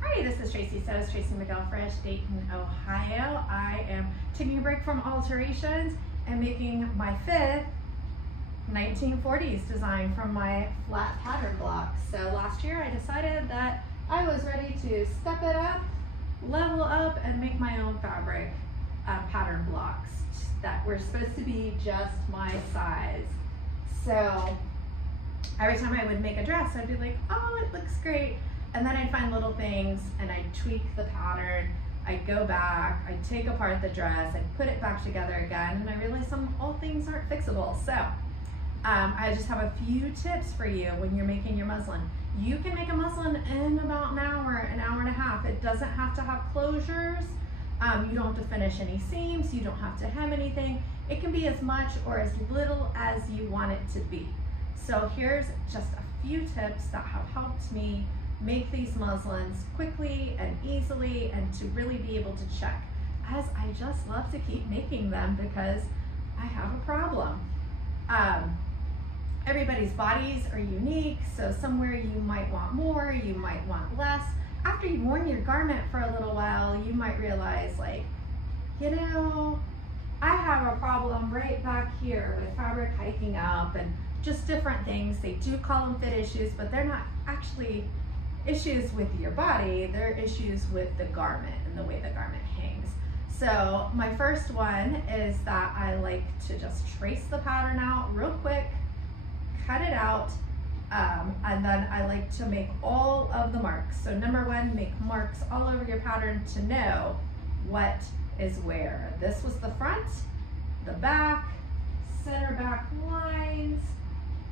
Hi, this is Tracy Soes, Tracy McElfresh, Dayton, Ohio. I am taking a break from alterations and making my fifth 1940s design from my flat pattern blocks. So last year I decided that I was ready to step it up, level up, and make my own fabric pattern blocks that were supposed to be just my size. So every time I would make a dress, I'd be like, oh, it looks great. And then I'd find little things and I'd tweak the pattern. I'd go back, I'd take apart the dress, I'd put it back together again, and I realized all things aren't fixable. So I just have a few tips for you when you're making your muslin. You can make a muslin in about an hour and a half. It doesn't have to have closures. You don't have to finish any seams. You don't have to hem anything. It can be as much or as little as you want it to be. So here's just a few tips that have helped me make these muslins quickly and easily, and to really be able to check, as I just love to keep making them because I have a problem. Everybody's bodies are unique, so somewhere you might want more, you might want less. After you've worn your garment for a little while, you might realize, like, you know, I have a problem right back here with fabric hiking up and just different things. They do call them fit issues, but they're not actually issues with your body, they're issues with the garment and the way the garment hangs. So my first one is that I like to just trace the pattern out real quick, cut it out, and then I like to make all of the marks. So number one, make marks all over your pattern to know what is where. This was the front, the back, center back lines,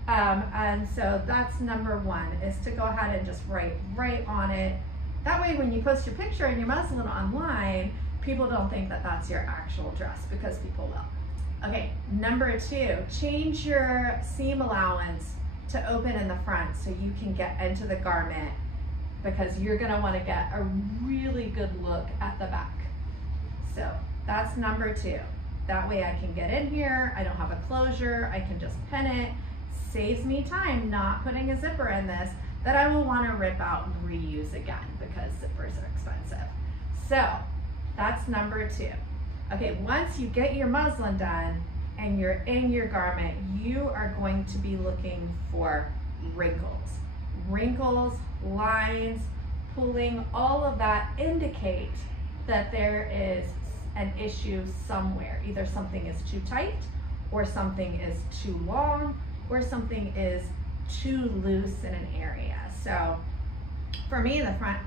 and so that's number one, is to go ahead and just write right on it. That way when you post your picture and your muslin online, people don't think that that's your actual dress, because people will. Okay, number two, change your seam allowance to open in the front so you can get into the garment, because you're gonna wanna get a really good look at the back. So that's number two. That way I can get in here, I don't have a closure, I can just pin it. Saves me time not putting a zipper in this that I will want to rip out and reuse again, because zippers are expensive. So that's number two. Okay, once you get your muslin done and you're in your garment, you are going to be looking for wrinkles. Wrinkles, lines, pulling, all of that indicate that there is an issue somewhere. Either something is too tight, or something is too long, or something is too loose in an area. So for me, the front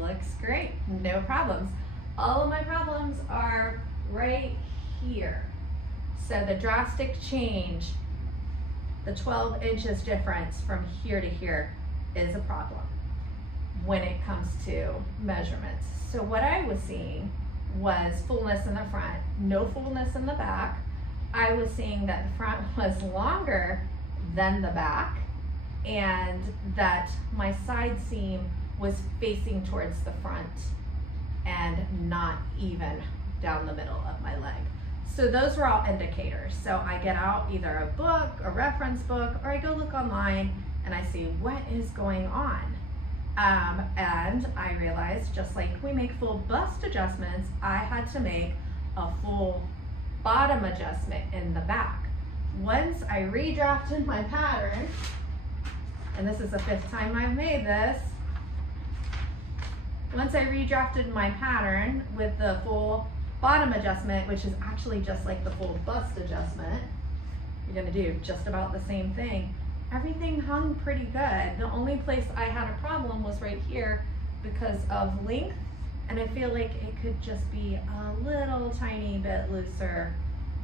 looks great, no problems. All of my problems are right here. So the drastic change, the 12 inches difference from here to here, is a problem when it comes to measurements. So what I was seeing was fullness in the front, no fullness in the back. I was seeing that the front was longer than the back, and that my side seam was facing towards the front and not even down the middle of my leg. So those were all indicators. So I get out either a book, a reference book, or I go look online and I see what is going on. And I realized, just like we make full bust adjustments, I had to make a full bottom adjustment in the back. Once I redrafted my pattern, and this is the 5th time I've made this, once I redrafted my pattern with the full bottom adjustment, which is actually just like the full bust adjustment, you're gonna do just about the same thing, everything hung pretty good. The only place I had a problem was right here because of length, and I feel like it could just be a little tiny bit looser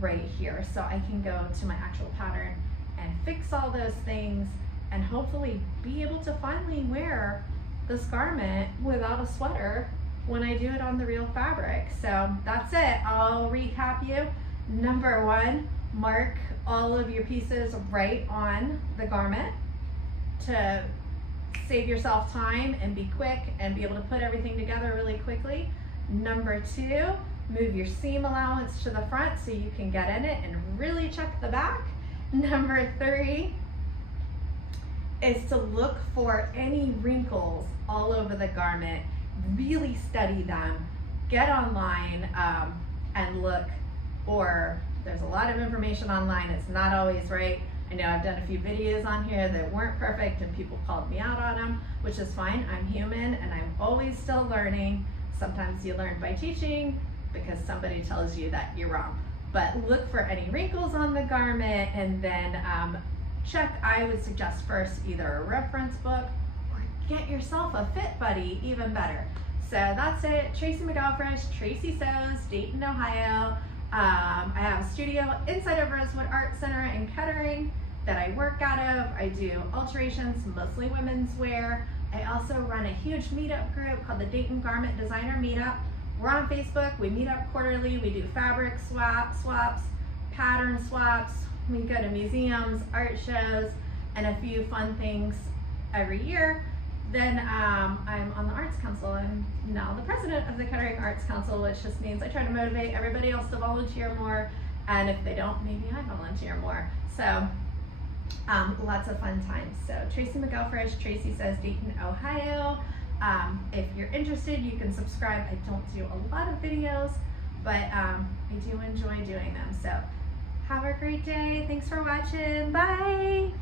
right here. So I can go to my actual pattern and fix all those things and hopefully be able to finally wear this garment without a sweater when I do it on the real fabric. So that's it. I'll recap you. Number one, mark all of your pieces right on the garment to save yourself time and be quick and be able to put everything together really quickly. Number two, move your seam allowance to the front so you can get in it and really check the back. Number three is to look for any wrinkles all over the garment really study them, get online and look, or there's a lot of information online, it's not always right. I know I've done a few videos on here that weren't perfect and people called me out on them, which is fine. I'm human and I'm always still learning. Sometimes you learn by teaching because somebody tells you that you're wrong. But look for any wrinkles on the garment, and then check, I would suggest first either a reference book or get yourself a fit buddy, even better. So that's it. Tracy McGilfresh, Tracy Sews, Dayton, Ohio. I have a studio inside of Rosewood Art Center in Kettering that I work out of. I do alterations, mostly women's wear. I also run a huge meetup group called the Dayton Garment Designer Meetup. We're on Facebook, we meet up quarterly, we do fabric swaps, pattern swaps, we go to museums, art shows, and a few fun things every year. Then I'm on the Arts Council. I'm now the president of the Kettering Arts Council, which just means I try to motivate everybody else to volunteer more, and if they don't, maybe I volunteer more. So lots of fun times. So Tracy McGilfresh, Tracy Sews, Dayton, Ohio. If you're interested, you can subscribe. I don't do a lot of videos, but I do enjoy doing them. So have a great day. Thanks for watching. Bye.